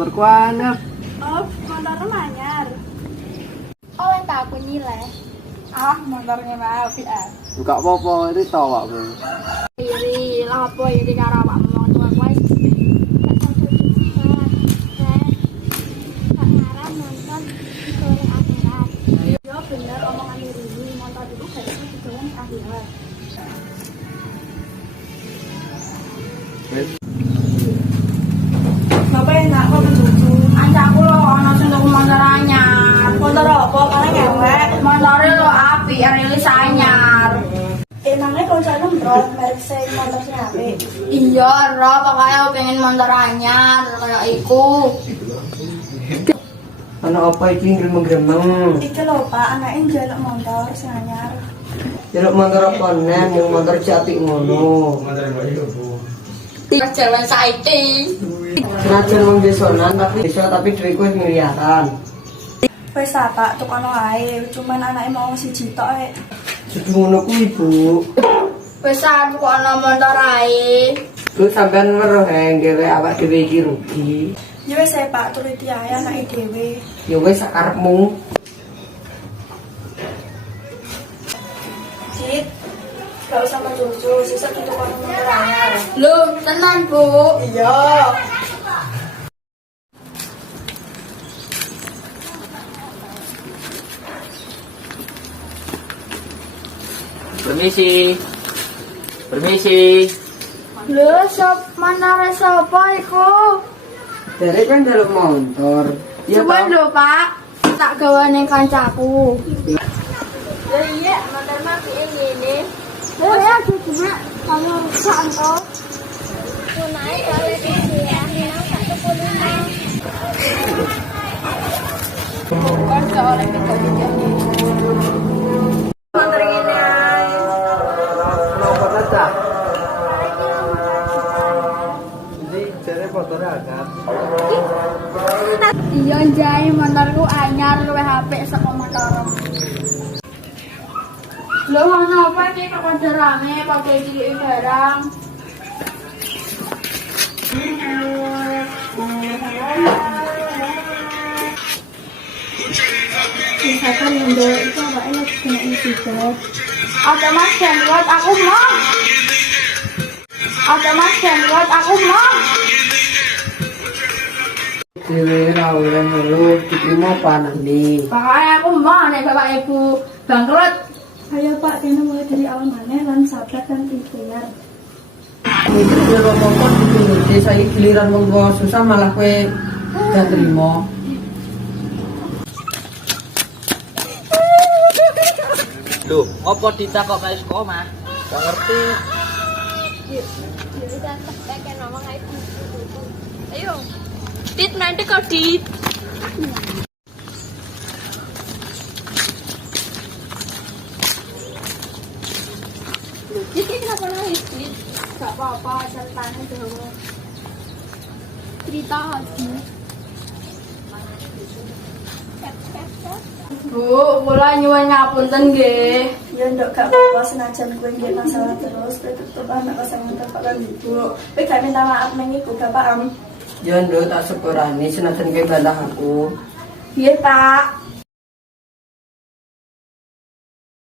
motorku anyar. Oh, motornya anyar. Oh, tak aku nilai. Ah, motornya mah api ah. Enggak apa-apa, ini tahu aku. Iri, lah apa ini karo awakmu wong tua kuwi. Ya bener omongan Rini, motor itu gak bisa digawe akhirat. Bapak enak kok mencucu. Ancaku lo ana sing tuku motor anyar. Motor apa? Karena ngewek. Motor lo api, rilis anyar. Emangnya kalau saya nembro, merek saya motor sing apik. Iya, ro pokoknya aku pengen motor anyar kayak iku. Anak apa iki gremeng-gremeng? Iki lho Pak, anaknya njaluk motor sing anyar. Jaluk motor apa nen, yang motor jati ngono. Jalan saiki. Senajan wong desonan tapi desa tapi dhuwitku wis miliaran. Wes ah Pak, tukono ae. Cuman anaknya mau siji tok e. Dudu ngono kuwi, Bu. Wis aku ana motor ae. Bu sampean weruh nggawe awak dhewe iki rugi. Ya wes ae Pak, turuti ae anake dhewe. Ya wis sakarepmu. Cit, gak usah mencucu, sisa gitu kono motor anyar. Loh, tenan, Bu. Iya. Permisi. Permisi. Lho, manare sapa iku? Dari kan jaluk motor. Ya Suwen toh? lho, Pak. Tak gawane kancaku. Ya iya, motor mah piye ngene. Lho ya, cuma kamu rusak to. Tunai kali iki ya, nang 1,5. Kan gak oleh video-video. Motor ngene ae. Kenapa saja? Jadi jare motornya agak. Iya, Jai, motorku anyar luwih apik saka motor. Lho, ana apa iki kok padha rame pakai ciliki barang? Misalkan yang bawa itu awaknya lagi kena musibah. Ada Mas Gendrot, aku mau. Ada Mas Gendrot, aku mau. Dewe ra oleh ngeluh, diterima panani. Pokoknya aku mau nek bapak ibu bangkrut. Ayo Pak, kena mulai dari awal mana, lan sabar dan ikhtiar. Itu kalau motor dituruti, saya giliran wong tua susah malah kue gak terima. Loh, apa ditakok kae sekolah? Gak ngerti. Ayo. Dit nanti kau dit. Dit kenapa nangis? Dit gak apa-apa, ceritanya dulu. Cerita lagi. Bu, kula nyuwun ngapunten nggih. Ya ndok gak apa-apa senajan gue nggak masalah terus, gue tetep anak pasangan bapak lan ibu. Gue gak minta maaf neng iku bapak am. Ya nduk tak syukurani senajan kue bantah aku. Iya Pak.